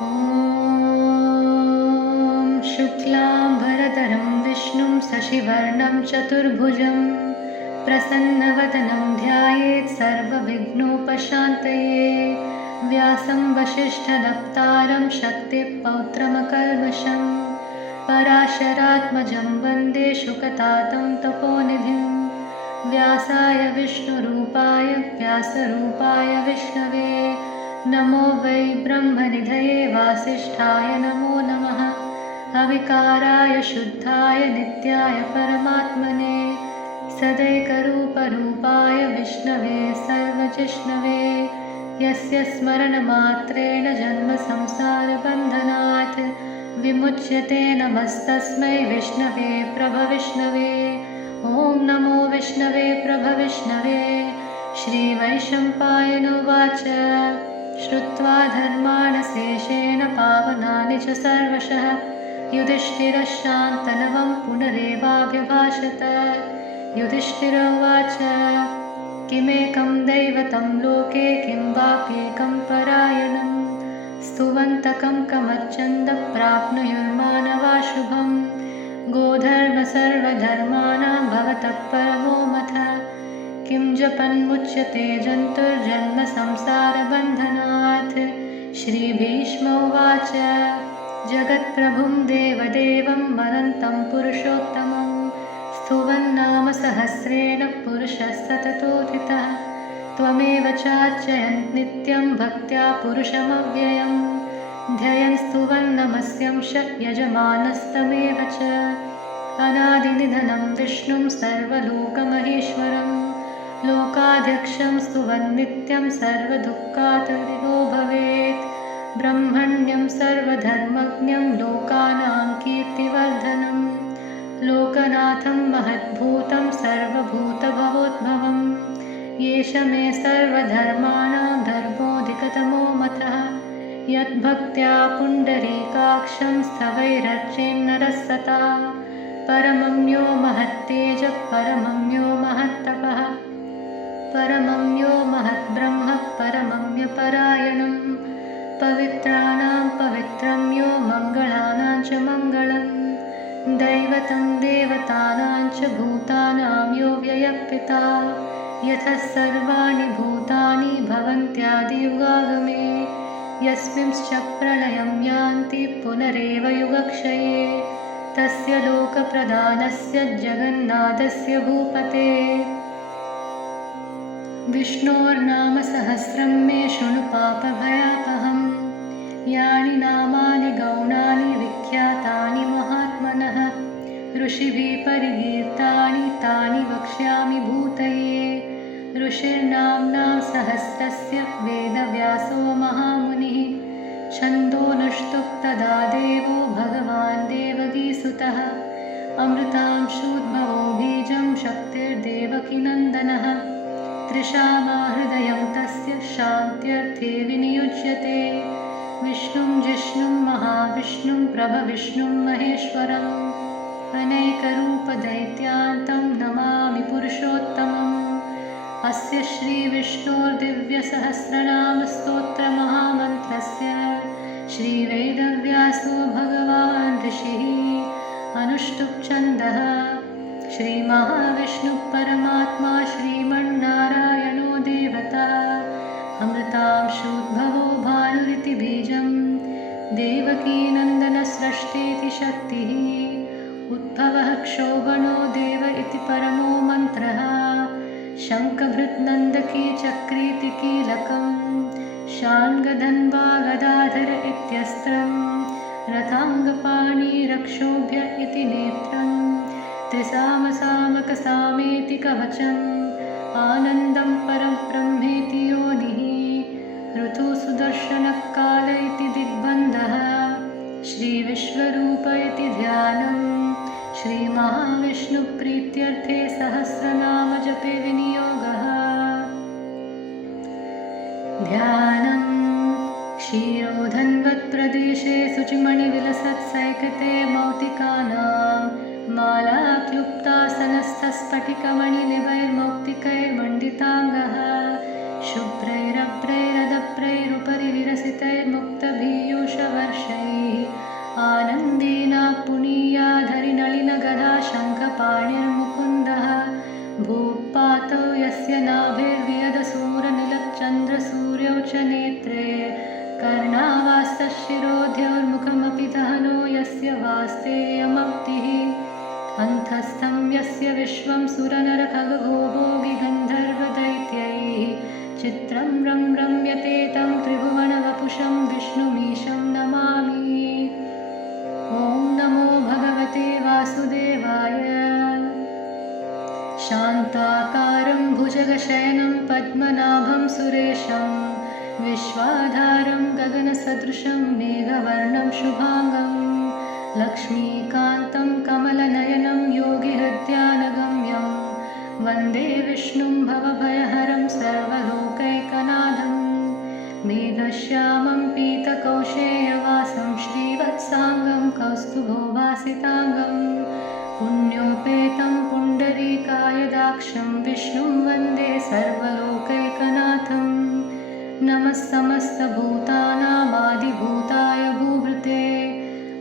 ॐ शुक्लाम्बरधरं विष्णुं शशिवर्णं चतुर्भुजं प्रसन्नवदनं ध्यायेत् सर्वविघ्नोपशान्तये। व्यासं वसिष्ठनप्तारं शक्तिपौत्रमकल्मषं पराशरात्मजं वन्दे शुकतातं तपोनिधिं। व्यासाय विष्णुरूपाय व्यासरूपाय विष्णवे नमो वै ब्रह्मनिधये वासिष्ठाय नमो नमः। अविकाराय शुद्धाय नित्याय परमात्मने सदैकरूपरूपाय विष्णवे सर्वजिष्णवे यस्य स्मरणमात्रेण जन्मसंसारबन्धनात् विमुच्यते। नमस्तस्मै विष्णवे प्रभविष्णवे। ॐ नमो विष्णवे प्रभविष्णवे। श्रीवैशम्पायनोवाच श्रुत्वा धर्माणशेषेण पावनानि च सर्वशः युधिष्ठिरश्शान्तनवं पुनरेवाभ्यभाषत। युधिष्ठिरोवाच किमेकं दैवतं लोके किं वाप्येकं परायणं स्तुवन्तकं कमच्चन्दः प्राप्नुयुर्मानवा शुभं। गोधर्म सर्वधर्माणां भवतः परमो मथः किं जपन्मुच्यते जन्तुर्जन्म संसारबन्धनात्। श्रीभीष्मोवाच जगत्प्रभुं देवदेवं अनन्तं पुरुषोत्तमं स्तुवन्नाम सहस्रेण पुरुषः सततोऽथितः। त्वमेव चार्चयन् नित्यं भक्त्या पुरुषमव्ययं ध्ययन् स्तुवन्नमस्यंश यजमानस्तमेव च। अनादिनिधनं विष्णुं सर्वलोकमहेश्वरं लोकाध्यक्षं स्तुवन्नित्यं सर्वदुःखातरितो भवेत्। ब्रह्मण्यं सर्वधर्मज्ञं लोकानां कीर्तिवर्धनं लोकनाथं महद्भूतं सर्वभूतभवोद्भवं। येष मे सर्वधर्माणां धर्मोऽधिकतमो मतः यद्भक्त्या पुण्डरीकाक्षं स्थवैरर्चेन्नरः परमं यो महत्तेजः परमं यो महत्तपः परमं यो महद्ब्रह्म परमं यपरायणं पवित्राणां पवित्रं यो मङ्गलानां च मङ्गलं दैवतं देवतानां च भूतानां यो व्ययः यतः सर्वाणि भूतानि भवन्त्यादियुगागमे यस्मिंश्च प्रलयं यान्ति पुनरेव युगक्षये तस्य लोकप्रधानस्य जगन्नाथस्य भूपते। विष्णोर्नाम सहस्रं मे शृणु पापभयापहं यानि नामानि गौणानि विख्यातानि महात्मनः ऋषिभिः परिगीतानि तानि वक्ष्यामि भूतये। ऋषिर्नाम्नां सहस्रस्य वेदव्यासो महामुनिः छन्दोनुष्टुप् तदा देवो भगवान् देवगीसुतः अमृतांशूद्भवो बीजं शक्तिर्देवकीनन्दनः त्रिशामाहृदयं तस्य शान्त्यर्थे विनियुज्यते। विष्णुं जिष्णुं महाविष्णुं प्रभविष्णुं महेश्वरम् अनेकरूपदैत्यान्तं नमामि पुरुषोत्तमम्। अस्य श्रीविष्णोर्दिव्यसहस्रनामस्तोत्रमहामन्त्रस्य श्रीवेदव्यासो भगवान् ऋषिः अनुष्टुप्छन्दः श्रीमहाविष्णुः परमात्मा श्रीमन्नारायणो देवता अमृतांशूद्भवो भानुरिति बीजं देवकीनन्दनसृष्टेति शक्तिः उद्भवः क्षोभणो देव इति परमो मन्त्रः शङ्खभृत्नन्दकी चक्रीति कीलकं शाङ्गधन्वा गदाधर इत्यस्त्रं रथाङ्गपाणि रक्षोभ्य इति नेत्रं त्रिसामसामकसामेति कवचम् आनन्दं परब्रह्मेति योनिः ऋतुसुदर्शनकाल इति दिग्बन्धः श्रीविश्वरूप इति ध्यानं श्रीमहाविष्णुप्रीत्यर्थे सहस्रनामजपे विनियोगः। ध्यानं क्षीरोधन्वत्प्रदेशे शुचिमणिविलसत्सैकते मौक्तिकानां मालाक्लुप्तासनस्थस्फटिकमणिनिभैर्मौक्तिकैर्मण्डिताङ्गः शुभ्रैरभ्रैरदभ्रैरुपरि विलसितैर्मुक्तभीयूषवैः गदा शङ्खपाणिर्मुकुन्दः भूपातौ यस्य नाभिर्वियदसूरनिलच्चन्द्रसूर्यौ च नेत्रे कर्णावास्तशिरोध्योर्मुखमपि दहनो यस्य वास्तेयमब्धिः अन्धस्थं यस्य विश्वं सुरनरखगोभोगिगन्धर्वदैत्यैः चित्रं रम्यते तं त्रिभुवनवपुषं विष्णुमीशं नमामि। ॐ नमो भगवते वासुदेवाय। शान्ताकारं भुजगशयनं पद्मनाभं सुरेशं विश्वाधारं गगनसदृशं मेघवर्णं शुभाङ्गं लक्ष्मीकान्तं कमलनयनं योगिहृद्यानगम्यं वन्दे विष्णुं भवभयहरं सर्वलोकैकनाथं मेघश्यामं पीतकौशेयवासं श्रीवत्साङ्गं कौस्तुभोभासिताङ्गं पुण्योपेतं पुण्डरीकायदाक्षं विष्णुं वन्दे सर्वलोकैकनाथं नमः समस्तभूतानामादिभूताय भूभृते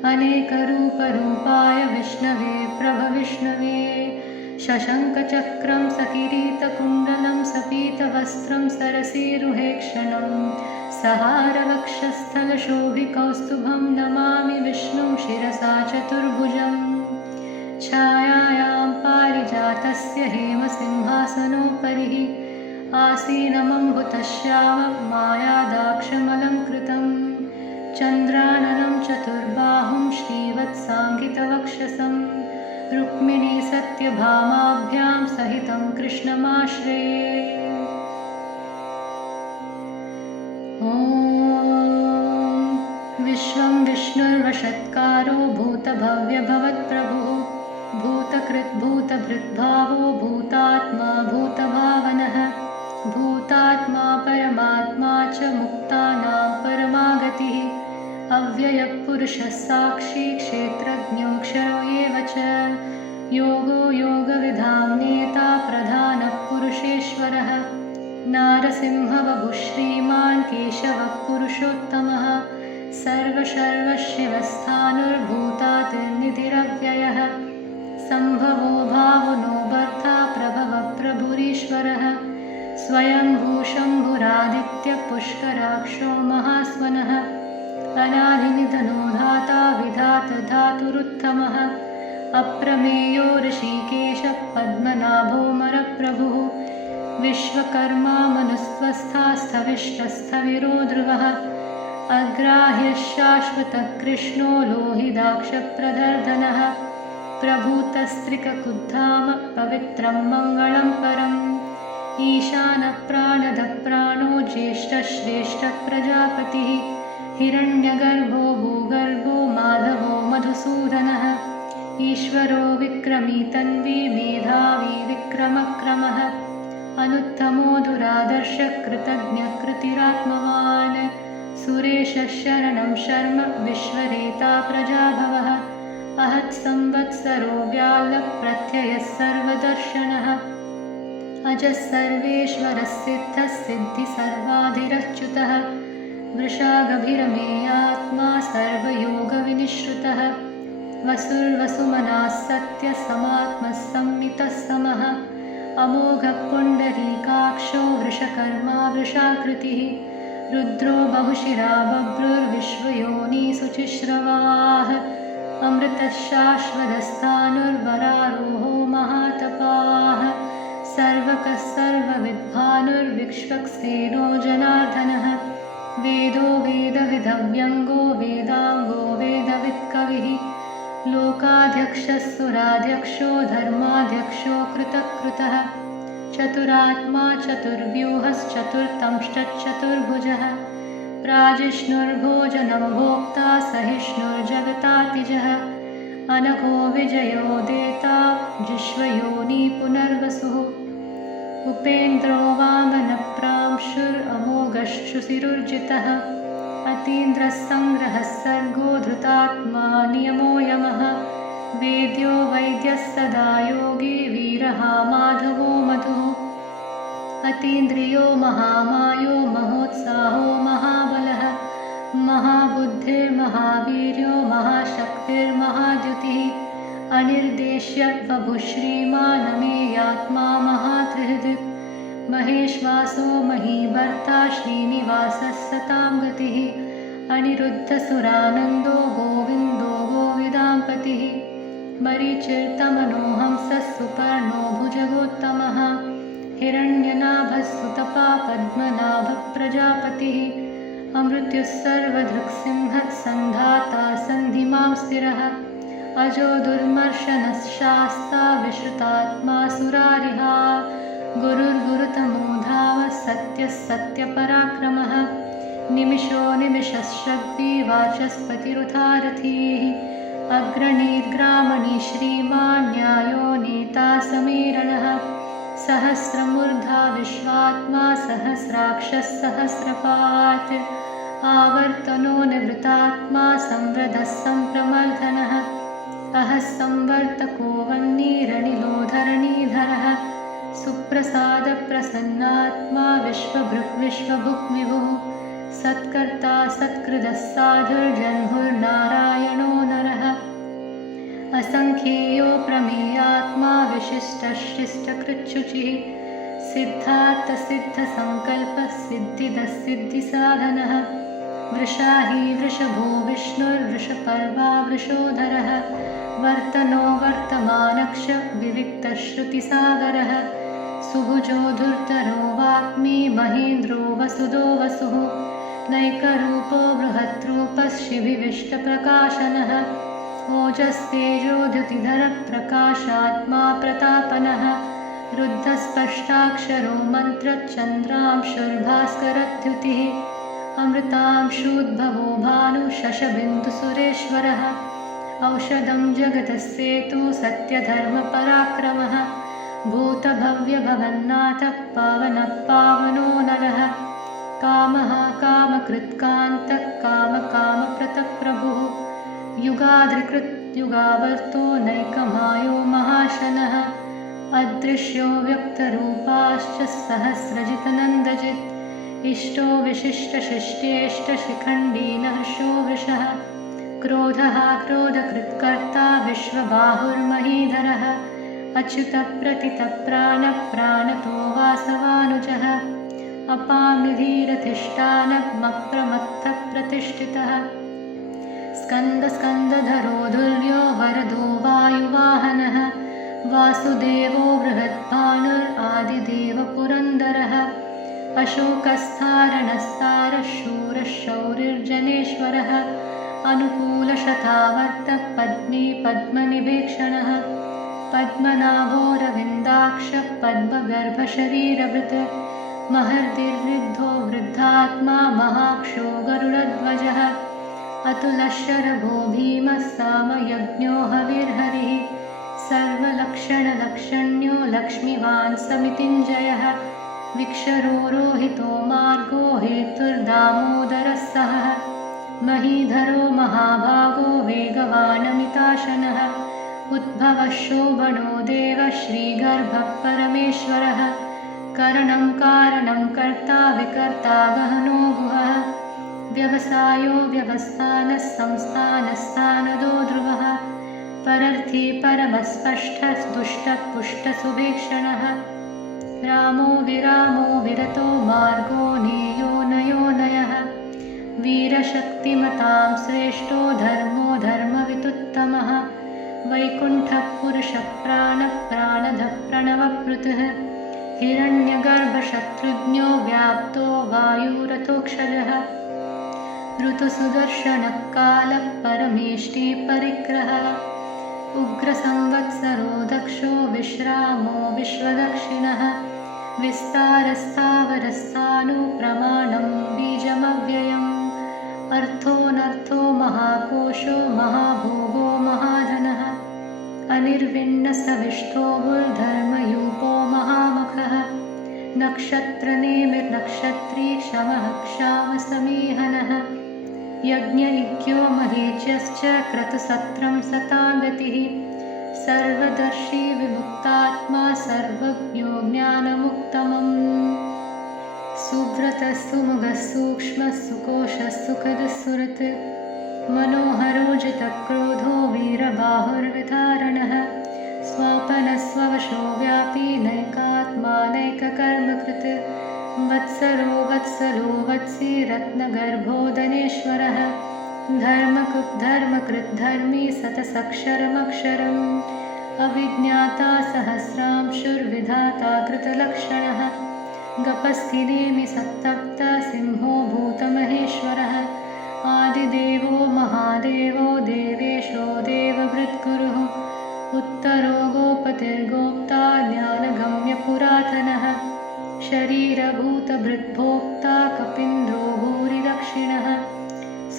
अनेकरूपरूपाय विष्णवे प्रभविष्णवे शशङ्खचक्रं सकिरीटकुण्डलं सपीतवस्त्रं सरसीरुहेक्षणं सहारवक्षस्थलशोभिकौस्तुभं नमामि विष्णुं शिरसा चतुर्भुजम् छायायां पारिजातस्य हेमसिंहासनोपरि आसीनमम्बुतश्यामं मायादाक्षमलङ्कृतं चन्द्राननं चतुर्बाहुं श्रीवत्साङ्कितवक्षसं रुक्मिणी सत्यभामाभ्यां सहितं कृष्णमाश्रये। ॐ विश्वं विष्णुर्वषत्कारो भूतभव्यभवत्प्रभुः भूतकृद्भूतभृद्भावो भूतात्मा भूतभावनः भूतात्मा परमात्मा च मुक्तानां परमागतिः अव्ययपुरुषः साक्षी क्षेत्रज्ञोऽक्षरो एव च योगो योगविधां नेता प्रधानः पुरुषेश्वरः नारसिंहवपुः श्रीमान् केशवः पुरुषोत्तमः सर्वशर्वशिवस्थाणुर्भूतातिर्निधिरव्ययः सम्भवो भावनो भर्ता प्रभवः प्रभुरीश्वरः स्वयंभूशम्भुरादित्यः पुष्कराक्षो महास्वनः अनादिनिधनो धाता विधातधातुरुत्तमः अप्रमेयो ऋषिकेशः पद्मनाभो मरप्रभुः विश्वकर्मा मनुस्वस्थास्थविष्टस्थविरो ध्रुवः अग्राह्यः शाश्वतः कृष्णो लोहिदाक्षप्रदर्दनः प्रभूतस्त्रिककुद्धाम पवित्रं मङ्गलं परम् ईशानः प्राणदः प्राणो ज्येष्ठश्रेष्ठः प्रजापतिः हिरण्यगर्भो भूगर्भो माधवो मधुसूदनः ईश्वरो विक्रमी तन्वी मेधावी विक्रमक्रमः अनुत्तमो दुरादर्शः कृतज्ञः कृतिरात्मवान् सुरेशः शरणं शर्म विश्वरेता प्रजाभवः अहत्संवत्सरो व्यालप्रत्ययः सर्वदर्शनः अजः सर्वेश्वरः सिद्धः सिद्धिसर्वाधिरच्युतः वृषागभिरमेयात्मा सर्वयोगविनिश्रुतः वसुर्वसुमनाः सत्यसमात्मः संमितः समः अमोघः पुण्डरीकाक्षो वृषकर्मा वृषाकृतिः रुद्रो बहुशिरा बभ्रुर्विश्वयोनिषुचिश्रवाः अमृतः शाश्वतस्थाणुर्वरारोहो महातपाः सर्वकः सर्वविद्भानुर्विक्ष्वक्सेनो जनार्दनः वेदो वेदविदव्यङ्गो वेदाङ्गो वेदवित्कविः लोकाध्यक्षः सुराध्यक्षो धर्माध्यक्षो कृतकृतः चतुरात्मा चतुर्व्यूहश्चतुर्थंश्चतुर्भुजः प्राजिष्णुर्भोजनं भोक्ता सहिष्णुर्जगतातिजः अनघो विजयो देता जिष्वयोनि पुनर्वसुः उपेन्द्रो वामनप्रांशुरमोघश्रुतिरुर्जितः अतीन्द्रसङ्ग्रहः सर्गो धृतात्मा नियमो यमः वेद्यो वैद्यः सदा योगी वीरः माधवो मधुः अतीन्द्रियो महामायो महोत्साहो महाबलः महाबुद्धिर्महावीर्यो महाशक्तिर्महाद्युतिः अनिर्देश्य बभुश्रीमानमेयात्मा महात्रिहृद् महेश्वासो महीभर्ता श्रीनिवासः सतां गतिः अनिरुद्धसुरानन्दो गोविन्दो गोविदाम्पतिः मरीचिर्तमनोहंसः सुपर्णो भुजगोत्तमः हिरण्यनाभस्तुतपा पद्मनाभप्रजापतिः अमृत्युः सर्वधृक्सिंहः सन्धाता सन्धिमां स्थिरः अजो दुर्मर्शनशास्ता विश्रुतात्मा सुरारिहा गुरुर्गुरुतमो धावः सत्यः सत्यपराक्रमः निमिषो निमिषश्रग्वी वाचस्पतिरुथारथीः अग्रणीर्ग्रामणी श्रीमान् न्यायो नेता समीरणः सहस्रमूर्धा विश्वात्मा सहस्राक्षः सहस्रपात् आवर्तनो निवृतात्मा संवृतः सम्प्रमर्दनः अहः संवर्तको वह्निरनिलोधरणीधरः सुप्रसादप्रसन्नात्मा विश्वभृग्विश्वभुक् विभुः सत्कर्ता सत्कृतः साधुर्जह्नुर्नारायणो नरः असङ्ख्येयो प्रमेयात्मा विशिष्टशिष्टकृच्छुचिः सिद्धार्थसिद्धसङ्कल्पः सिद्धिदः सिद्धिसाधनः वृषाही वृषभो विष्णुर्वृषपर्वा वृषोधरः वर्तनो वर्तमानक्ष विविक्तश्रुतिसागरः सुभुजो धुर्धरो वाग्मी महेन्द्रो वसुदो वसुः नैकरूपो बृहद्रूपः शिभिविष्टप्रकाशनः ओजस्तेजोद्युतिधरप्रकाशात्मा प्रतापनः रुद्धस्पष्टाक्षरो मन्त्रचन्द्रांशुर्भास्करद्युतिः अमृतांशूद्भवो भानुशशबिन्दुसुरेश्वरः औषधं जगतस्सेतु सत्यधर्मपराक्रमः भूतभव्यभवन्नाथः पावनः पावनो नरः कामः कामकृत्कान्तः कामकामप्रतप्रभुः युगाद्रिकृत्युगावर्तो नैकमायो महाशनः अदृश्यो व्यक्तरूपाश्च सहस्रजितनन्दजित् इष्टो विशिष्टशिष्टेष्टशिखण्डी नहर्षो वृषः क्रोधः क्रोधकृत्कर्ता विश्वबाहुर्महीधरः अच्युतप्रतितप्राणप्राणतो वासवानुजः अपाम्निधीरधिष्ठानमप्रमत्तप्रतिष्ठितः स्कन्दस्कन्दधरो दुर्यो वरदो वायुवाहनः वासुदेवो बृहद्भानुरादिदेवपुरन्दरः अशोकस्थारणस्तारः शूरः शौरिर्जनेश्वरः अनुकूलशतावर्तः पद्मी पद्मनिभीक्षणः पद्मनाभोरविन्दाक्षः पद्मगर्भशरीरभृत् महर्दिर्वृद्धो वृद्धात्मा महाक्षो गरुडध्वजः अतुलशरभो भीमः सामयज्ञो हविर्हरिः सर्वलक्षणलक्षण्यो लक्ष्मीवान् समितिञ्जयः विक्षरोरोहितो मार्गो हेतुर्दामोदरः सहः महीधरो महाभागो वेगवानमिताशनः उद्भवः शोभनो देवः श्रीगर्भः परमेश्वरः करणं कारणं कर्ता विकर्ता गहनो गुहः व्यवसायो व्यवस्थानः संस्थानस्थानदो ध्रुवः परर्थी परमस्पष्टः दुष्टः पुष्टसुभीक्षणः रामो विरामो विरतो मार्गो नेयो नयो नयः वीरशक्तिमतां श्रेष्ठो धर्मो धर्मवितुत्तमः वैकुण्ठः पुरुषः प्राणः प्राणधः प्रणवप्लुतः हिरण्यगर्भशत्रुघ्नो व्याप्तो वायुरथोक्षजः ऋतुसुदर्शनः कालः परमेष्टि परिग्रहः उग्रसंवत्सरो दक्षो विश्रामो विश्वदक्षिणः विस्तारस्थावरस्थाणुप्रमाणं बीजमव्ययम् अर्थोऽनर्थो महाकोशो महाभोगो महाधनः अनिर्विण्णसविष्ठोर्धर्मयूपो महामखः नक्षत्रनेमिर्नक्षत्री क्षमः क्षामसमीहनः यज्ञनिज्ञो मरीच्यश्च क्रतुसत्रं सतां गतिः सर्वदर्शी विमुक्तात्मा सर्वज्ञो ज्ञानमुत्तमम् सुव्रतः सुमुखः सूक्ष्मः सुकोशः सुखदः सुहृत् मनोहरोजितक्रोधो वीरबाहुर्विधारणः स्वापनस्ववशो व्यापी नैकात्मानैककर्मकृत् वत्सरो वत्सलो वत्सी रत्नगर्भोदनेश्वरः धर्मकृद्धर्मी सतसक्षरमक्षरम् अविज्ञाता सहस्रांशुर्विधाता कृतलक्षणः गपस्थिनेमि सत्तप्त सिंहो भूतमहेश्वरः आदिदेवो महादेवो देवेशो देवभृद्गुरुः उत्तरो गोपतिर्गोप्ता ज्ञानगम्यपुरातनः शरीरभूतभृद्भोक्ता कपीन्द्रो भूरिदक्षिणः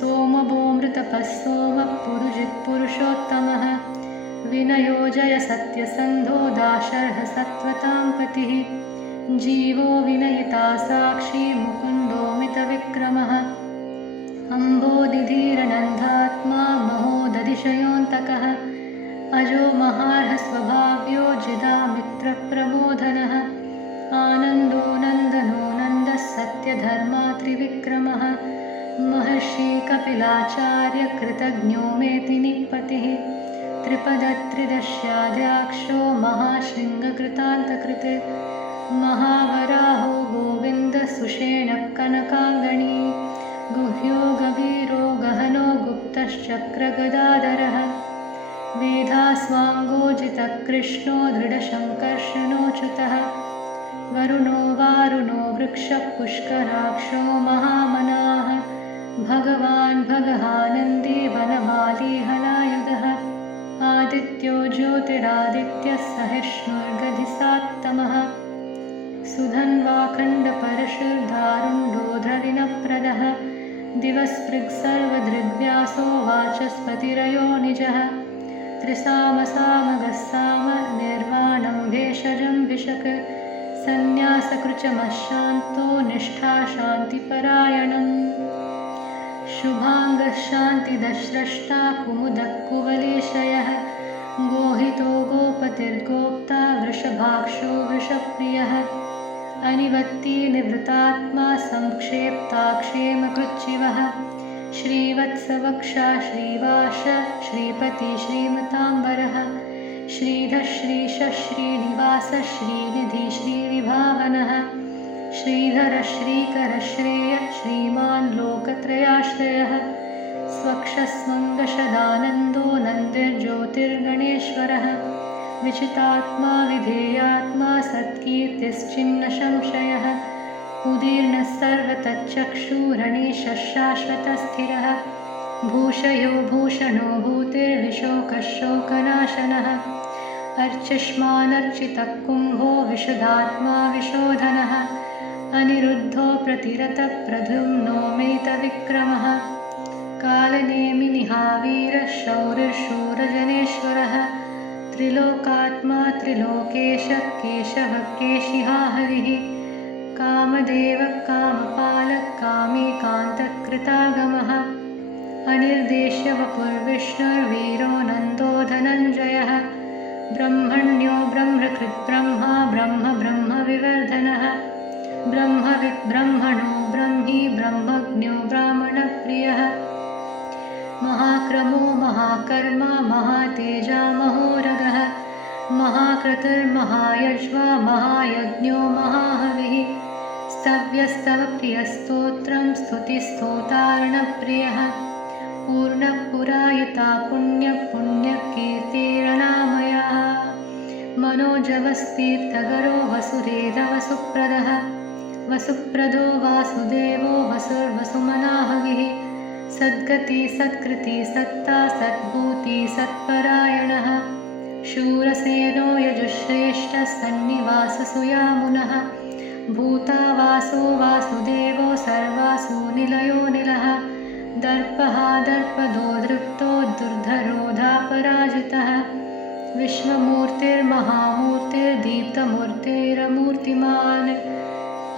सोमभोमृतपः सोमः पुरुजित्पुरुषोत्तमः विनयोजय सत्यसन्धो दाशर्ह सत्त्वतां पतिः जीवो विनयिता साक्षी मुकुन्दो मितविक्रमः अम्बोधिधीरनन्दात्मा महोदधिशयोऽन्तकः अजो महार्हस्वभाव्यो जिदामित्रप्रबोधनः आनन्दो नन्दनो नन्दः सत्यधर्मा त्रिविक्रमः महर्षि कपिलाचार्य कृतज्ञो मेति निपतिः त्रिपदत्रिदश्याद्याक्षो महाशृङ्गकृतान्तकृत् महावराहो गोविन्दसुषेणः कनकाङ्गणी गुह्यो गभीरो गहनो गुप्तश्चक्रगदाधरः वेधास्वाङ्गोजितकृष्णो दृढशङ्कर्षणोच्युतः वरुणो वारुणो वृक्षः पुष्कराक्षो महामनाः भगवान् भगहानन्दी वनमाली हलायुधः आदित्यो ज्योतिरादित्यः सहिष्णुर्गधिसात्तमः सुधन्वाखण्डपरशुर्दारुण्डो द्रविणप्रदः दिवस्पृक्सर्वदृग्व्यासो वाचस्पतिरयो निजः त्रिसामसामगस्साम निर्वाणं भेषजं विशक सन्न्यासकृचमशान्तो निष्ठा शान्तिपरायणम् शुभाङ्गः शान्तिदश्रष्टा कुमुदः कुवलेशयः गोहितो गोपतिर्गोप्ता वृषभाक्षो वृषप्रियः अनिवत्ति निवृतात्मा संक्षेप्ताक्षेमकृच्छिवः श्रीवत्सवक्षा श्रीवास श्रीपति श्रीमताम्बरः श्रीधः श्रीशः श्रीनिवास श्रीनिधि श्रीविभावनः श्रीधर श्रीकर श्रेय श्रीमान् लोकत्रयाश्रयः स्वक्षस्मङ्गशदानन्दो नन्दिर्ज्योतिर्गणेश्वरः विचितात्मा विधेयात्मा सत्कीर्तिश्चिन्नसंशयः उदीर्णः सर्वतच्चक्षुरणीशः शाश्वतस्थिरः भूषयो भूषणो भूतिर्विशोकः शोकनाशनः अर्चिष्मानर्चितः कुम्भो विशुद्धात्मा विशोधनः अनिरुद्धो प्रतिरतः प्रद्युम्नो मेतविक्रमः कालनेमिनिहावीरः शौरिर्शूरजनेश्वरः त्रिलोकात्मा त्रिलोकेशः केशवः केशिहा हरिः कामदेवः कामपालः कामीकान्तकृतागमः अनिर्देश्यवपुर्विष्णुर्वीरो नन्दो धनञ्जयः ब्रह्मण्यो ब्रह्मकृद्ब्रह्मा ब्रह्म ब्रह्मविवर्धनः ब्रह्मविद्ब्रह्मणो ब्रह्मी ब्रह्मज्ञो ब्राह्मणप्रियः महाक्रमो महाकर्मा महातेजा महोरगः महाक्रतुर्महायज्वा महायज्ञो महाहविः स्तव्यस्तवप्रियस्तोत्रं स्तुतिस्तोतार्णप्रियः पूर्णपुरायिता पुण्यकीर्तिरनामयः मनोजवस्तीर्थगरो वसुरेधवसुप्रदः वसुप्रदो वासुदेवो वसुर्वसुमनाहविः सद्गति सत्कृति सत्ता सद्भूति सत्परायणः शूरसेनो यजुश्रेष्ठः सन्निवाससुयामुनः भूतावासो वासुदेवो सर्वासु निलयो निलः दर्पः दर्पदो दृप्तो दुर्धरोधापराजितः विश्वमूर्तिर्महामूर्तिर्दीप्तमूर्तिरमूर्तिमान्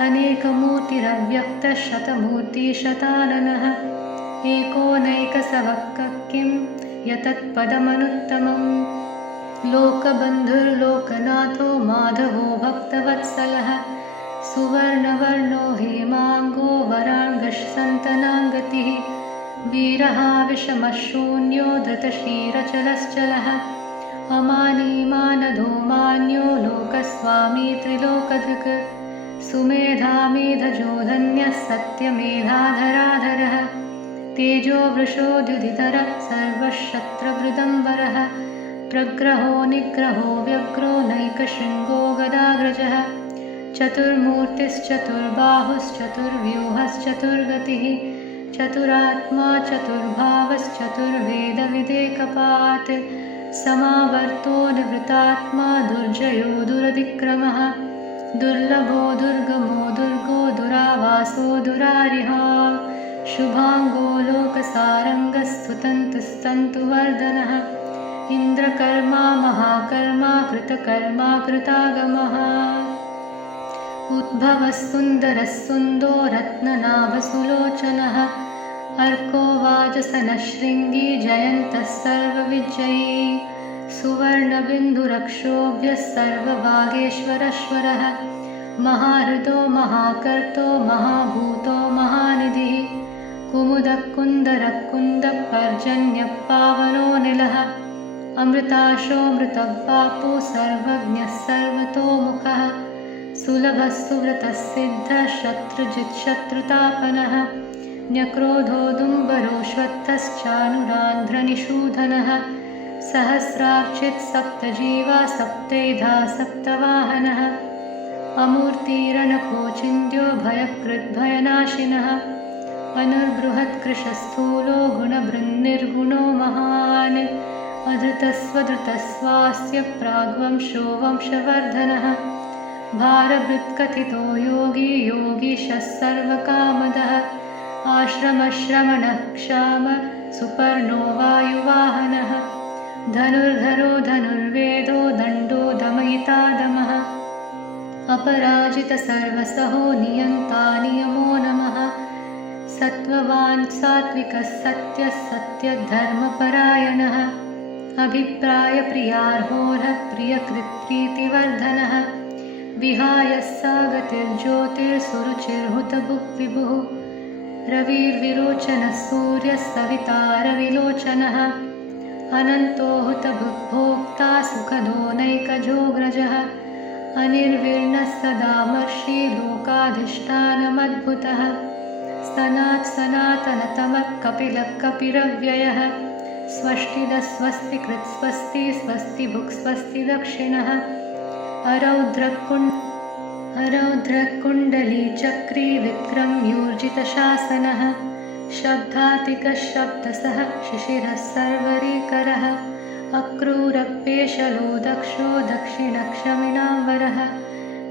अनेकमूर्तिरव्यक्तः शतमूर्तिशताननः एकोनैकसवः किं यतत्पदमनुत्तमम् लोकबन्धुर्लोकनाथो माधवो भक्तवत्सलः सुवर्णवर्णो हेमाङ्गो वराङ्गः सन्तनाङ्गतिः वीरः विषमशून्यो धृतशीरचलश्चलः अमानी मानधो मान्यो लोकस्वामी त्रिलोकधृक् सुमेधा मेधजो धन्यः सत्यमेधाधराधरः तेजो वृषोद्युधिधरः सर्वशस्त्रभृदम्बरः प्रग्रहो निग्रहो व्यग्रो नैकशृङ्गो गदाग्रजः चतुर्मूर्तिश्चतुर्बाहुश्चतुर्व्यूहश्चतुर्गतिः चतुरात्मा चतुर्भावश्चतुर्वेदविदेकपात् समावर्तो निवृतात्मा दुर्जयो दुरतिक्रमः दुर्लभो दुर्गमो दुर्गो दुरावासो दुरारिहा शुभाङ्गो लोकसारङ्गस्तुतन्तुस्तन्तुवर्धनः इन्द्रकर्मा महाकर्मा कृतकर्मा कृतागमः उद्भवः सुन्दरः सुन्दो रत्ननाभसुलोचनः अर्को वाजसनः शृङ्गी जयन्तः सर्वविजयी सुवर्णबिन्दुरक्षोभ्यः सर्वभागेश्वरश्वरः महाहृदो महाकर्तो महाभूतो महानिधिः कुमुदः कुन्दरः कुन्दः पर्जन्यः पावनोऽनिलः अमृताशोऽमृतवापो सर्वज्ञः सर्वतोमुखः सुलभः सुव्रतः सिद्धः शत्रुजित्शत्रुतापनः न्यक्रोधोदुम्बरो श्वत्थश्चानुरान्ध्रनिषूधनः सहस्रार्चित् सप्तजीवा सप्तैधा सप्तवाहनः अमूर्तिरणखोचिन्त्यो भयकृद्भयनाशिनः अनुर्बृहत्कृशस्थूलो गुणभृन्निर्गुणो महान् अधृतस्वधृतस्वास्य प्राग्वंशो वंशवर्धनः भारभृत्कथितो योगी योगीशः सर्वकामदः आश्रमश्रमणः क्षाम सुपर्णो वायुवाहनः धनुर्धरो धनुर्वेदो दण्डो दमयिता दमः अपराजितसर्वसहो नियन्ता नियमो नमः सत्त्ववान् सात्विकः सत्यः सत्यधर्मपरायणः अभिप्रायप्रियार्होरः प्रियकृत्प्रीतिवर्धनः विहाय सा गतिर्ज्योतिर्सुरुचिर्हुतभुग्विभुः रविर्विरोचनः सूर्यः सवितारविलोचनः अनन्तो हुतभुग्भोक्ता सुखदो नैकजोग्रजः अनिर्विण्णः सदामर्षि लोकाधिष्ठानमद्भुतः सनातनतमः कपिलः कपिरव्ययः स्वस्तिदः स्वस्तिकृत् स्वस्ति स्वस्तिभुक् स्वस्ति दक्षिणः अरौद्रकुण्डलीचक्री विक्रम्यूर्जितशासनः शब्दातिकः शब्दसः शिशिरः सर्वरीकरः अक्रूरपेशलो दक्षो दक्षिणक्षमिणाम्बरः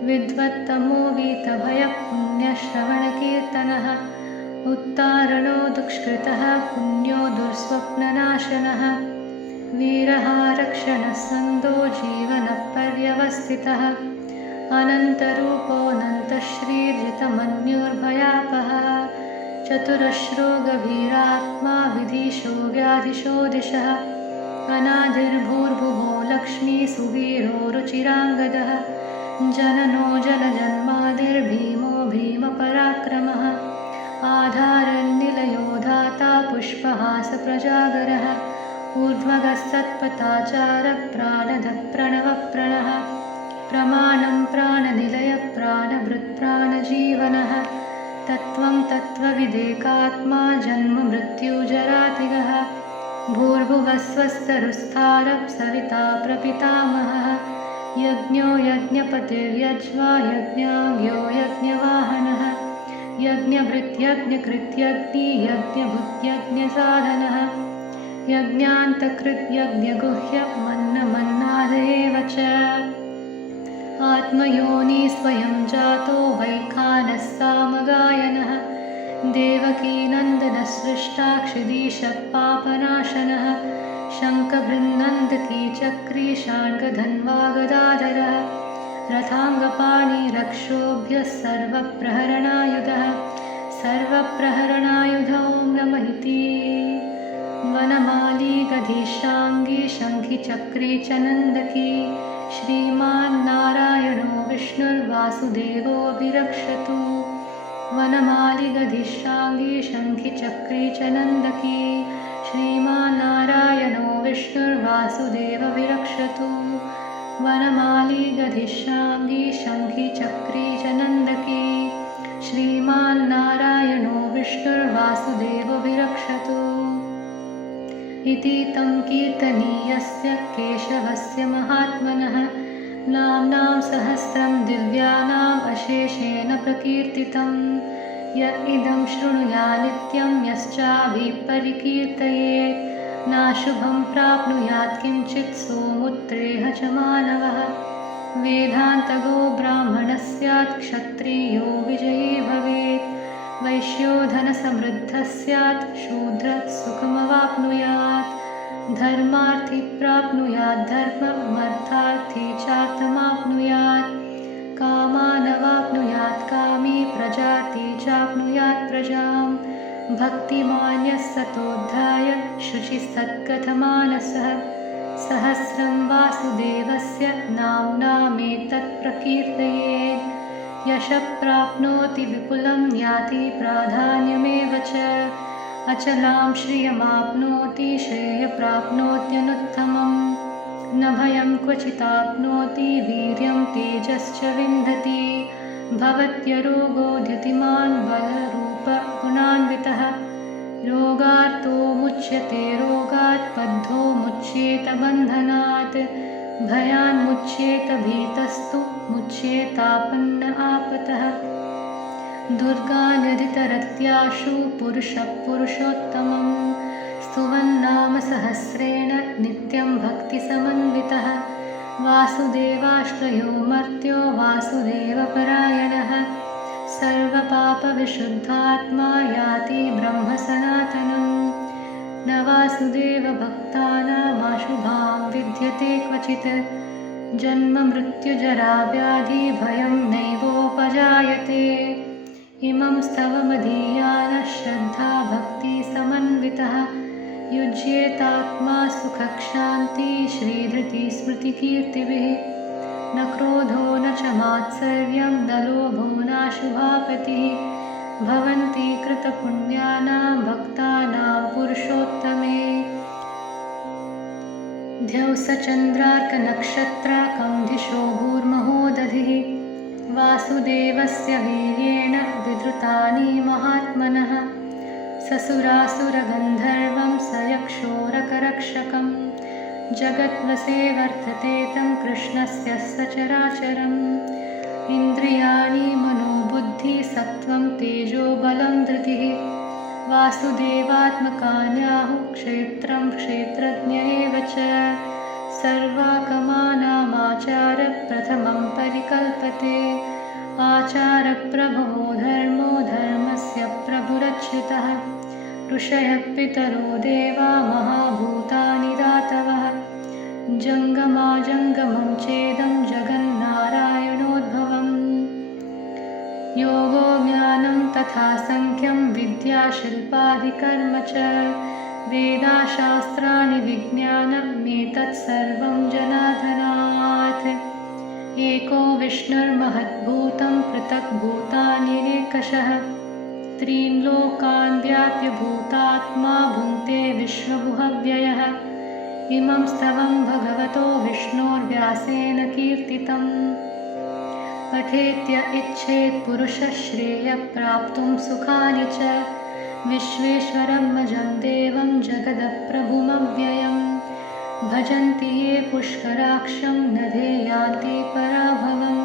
विद्वत्तमो वीतभयः पुण्यश्रवणकीर्तनः उत्तारणो दुष्कृतः पुण्यो दुःस्वप्ननाशनः वीरः रक्षणः सन्दो जीवनपर्यवस्थितः अनन्तरूपोऽनन्तश्रीर्जितमन्युर्भयापहः चतुरश्रो गभीरात्मा विधिशो व्याधिशो दिशः अनादिर्भूर्भुवो लक्ष्मी सुवीरो रुचिराङ्गदः जननो जनजन्मादिर्भीमो भीमपराक्रमः आधारनिलयो धाता पुष्पहासप्रजागरः ऊर्ध्वगस्सत्पथाचारः प्राणदः प्रणवप्रणः प्रमाणं प्राणनिलयः प्राणभृत्प्राणजीवनः तत्त्वं तत्त्वविदेकात्मा जन्ममृत्युजरातिगः भूर्भुवस्वस्तरुस्थारः सविता प्रपितामहः यज्ञो यज्ञपतिर्यज्वा यज्ञाङ्ग्यो यज्ञवाहनः यज्ञभृत्यज्ञकृत्यग्नि यज्ञभुत्यज्ञसाधनः यज्ञान्तकृत्यज्ञगुह्यः मन्नमन्नाद एव च आत्मयोनि स्वयं जातो वैखानः सामगायनः देवकीनन्दनसृष्टाक्षिदीशः पापनाशनः शङ्खभृन्नन्दकी चक्री शार्ङ्गधन्वागदाधरः रथाङ्गपाणिरक्षोभ्यः सर्वप्रहरणायुधः सर्वप्रहरणायुधौ नमहिति वनमाली गधिशाङ्गी शङ्खिचक्री च नन्दकी श्रीमान्नारायणो विष्णुर्वासुदेवोऽभिरक्षतु वनमाली गधिशाङ्गी शङ्खिचक्री च नन्दकी श्रीमान्नारायणो विष्णुर्वासुदेवविरक्षतु वनमाली गधिशाङ्गी शङ्खी चक्री च नन्दकी श्रीमान्नारायणो विष्णुर्वासुदेवविरक्षतु इति तं कीर्तनीयस्य केशवस्य महात्मनः नाम्नां सहस्रं दिव्यानाम् अशेषेण प्रकीर्तितं य इदं शृणुया नित्यं यश्चाभिपरिकीर्तयेत् नाशुभं प्राप्नुयात् किञ्चित् सोमुत्रेह च मानवः वेदान्तगो ब्राह्मणः स्यात् क्षत्रियो विजयी भवेत् वैश्यो धनसमृद्धः स्यात् शूद्रः सुखमवाप्नुयात् धर्मार्थी प्राप्नुयात् धर्ममर्थार्थी चार्थमाप्नुयात् कामानवाप्नुयात् कामी प्रजाति चाप्नुयात् प्रजां भक्तिमान्यः सतोद्धाय शुचिसत्कथमानसः सहस्रं वासुदेवस्य नाम्नामेतत् प्रकीर्तयेत् यशः प्राप्नोति विपुलं याति प्राधान्यमेव च अचलां श्रियमाप्नोति श्रेयप्राप्नोत्यनुत्तमं न भयं क्वचिदाप्नोति वीर्यं तेजश्च विन्दति भवत्यरोगोद्युतिमान् बलरूपगुणान्वितः रोगार्तो मुच्यते रोगात् बद्धो मुच्येत बन्धनात् भयान्मुच्येत भीतस्तु मुच्येतापन्न आपतः दुर्गानधितरत्याशु पुरुषः पुरुषोत्तमं स्तुवन्नाम सहस्रेण नित्यं भक्तिसमन्वितः वासुदेवाश्रयो मर्त्यो वासुदेवपरायणः सर्वपापविशुद्धात्मा याति ब्रह्मसनातनं न वासुदेवभक्तानामाशुभां विद्यते क्वचित् जन्ममृत्युजराव्याधिभयं नैवोपजायते इमं स्तवमधीयानः श्रद्धा भक्तिसमन्वितः युज्येतात्मा सुखक्षान्ति श्रीधृतिस्मृतिकीर्तिभिः न क्रोधो न च मात्सर्यं न लोभो नाशुभापतिः भवन्ति कृतपुण्यानां भक्तानां पुरुषोत्तमे द्यौसचन्द्रार्कनक्षत्राकं दिशो भूर्महोदधिः वासुदेवस्य वीर्येण विधृतानि महात्मनः ससुरासुरगन्धर्वं स यक्षोरकरक्षकं जगद्वसे वर्तते तं कृष्णस्य सचराचरम् इन्द्रियाणि मनोबुद्धिसत्त्वं तेजो बलं धृतिः वासुदेवात्मकान्याहुः क्षेत्रं क्षेत्रज्ञ एव च सर्वाकमानामाचारप्रथमं परिकल्पते आचारप्रभवो धर्मो धर्मस्य प्रभुरच्युतः ऋषयः पितरो देवा महाभूतानि दातवः जङ्गमाजङ्गमं चेदं जगन्नारायणोद्भवम् योगो ज्ञानं तथा संख्यं विद्या शिल्पादिकर्म च वेदाशास्त्राणि विज्ञानमेतत् सर्वं जनार्दनात् एको विष्णुर्महद्भूतं पृथक् भूतान्यनेकशः त्रीन् लोकान् व्याप्य भूतात्मा भुङ्क्ते विश्वभुवव्ययः इमं स्तवं भगवतो विष्णोर्व्यासेन कीर्तितं पठेत्य इच्छेत् पुरुषः श्रेयः प्राप्तुं सुखानि च विश्वेश्वरमजं देवं जगदप्रभुमव्ययं भजन्ति ये पुष्कराक्षं न धेयान्ति पराभवम्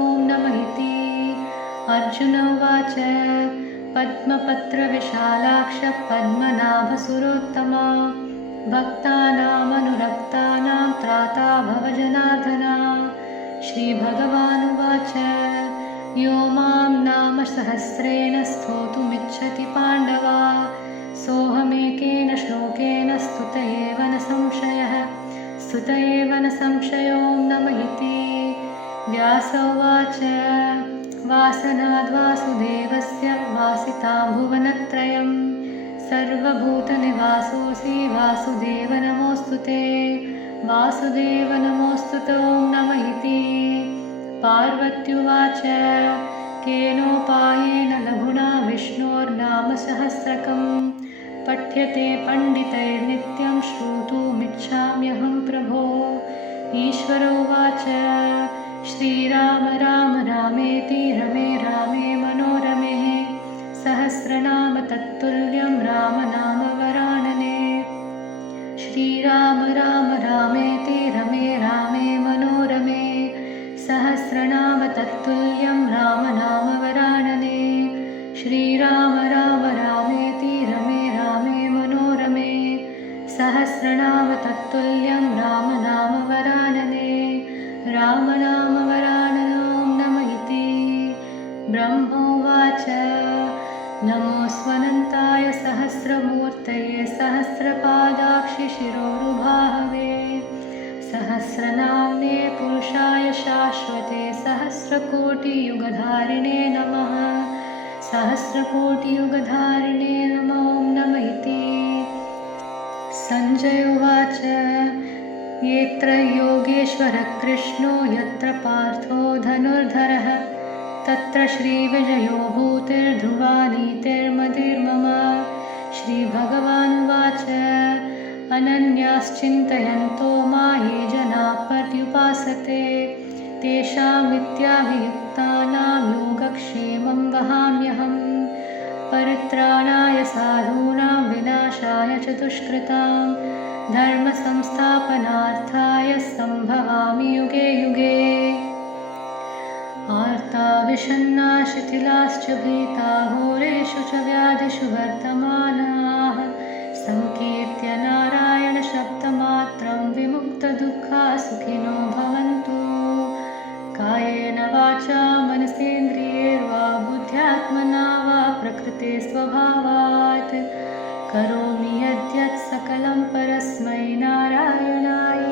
ॐ नमः इति अर्जुन उवाच पद्मपत्रविशालाक्षः पद्मनाभसुरोत्तमा भक्तानामनुरक्तानां त्राता भव जनार्दना श्रीभगवानुवाच यो मां नाम सहस्रेण स्तोतुमिच्छति पाण्डवा सोऽहमेकेन श्लोकेन स्तुत एव न संशयो नमः इति व्यास उवाच वासनाद्वासुदेवस्य वासितां भुवनत्रयं सर्वभूतनिवासोऽसि वासुदेव नमोऽस्तु ते वासुदेव नमोऽस्तु ते ॐ नमः इति पार्वत्युवाच केनोपायेन लघुना नामसहस्रकं पठ्यते पण्डितैर्नित्यं श्रोतुमिच्छाम्यहं प्रभो। ईश्वरोवाच श्रीराम राम रामेति रमे रामे मनोरमे सहस्रनाम तत्तुल्यं रामनामवरानने। श्रीराम राम रामेति रमे रामे मनोरमे सहस्रनाम तत्तुल्यं रामनामवरानने। श्रीराम राम रामेति रमे रामे मनोरमे सहस्रनाम तत्तुल्यं रामनामवरानने। रामनामवराननं नम इति। ब्रह्मोवाच नमोऽस्वनन्ताय सहस्रमूर्तये सहस्रपादाक्षिशिरोरुबाहवे सहस्रनाम्ने पुरुषाय शाश्वते सहस्रकोटियुगधारिणे नमः। सहस्रकोटियुगधारिणे नमो नम इति। सञ्जय उवाच यत्र योगेश्वरः कृष्णो यत्र पार्थो धनुर्धरः तत्र श्रीविजयो भूतिर्ध्रुवा नीतिर्मतिर्मम। श्रीभगवानुवाच अनन्याश्चिन्तयन्तो मां ये जनाः पर्युपासते तेषामित्याभियुक्तानां योगक्षेमं वहाम्यहम्। परित्राणाय साधूनां विनाशाय च दुष्कृतां धर्मसंस्थापनार्थाय सम्भवामि युगे युगे। आर्ता विषण्णा शिथिलाश्च भीता घोरेषु च व्याधिषु वर्तमानाः संकीर्त्य नारायणशब्दमात्रं विमुक्तदुःखा सुखिनो भवन्तु। कायेन वाचा मनसेन्द्रियैर्वा बुद्ध्यात्मना वा प्रकृते स्वभावात् करोमि यद्यत् सकलं परस्मै नारायणाय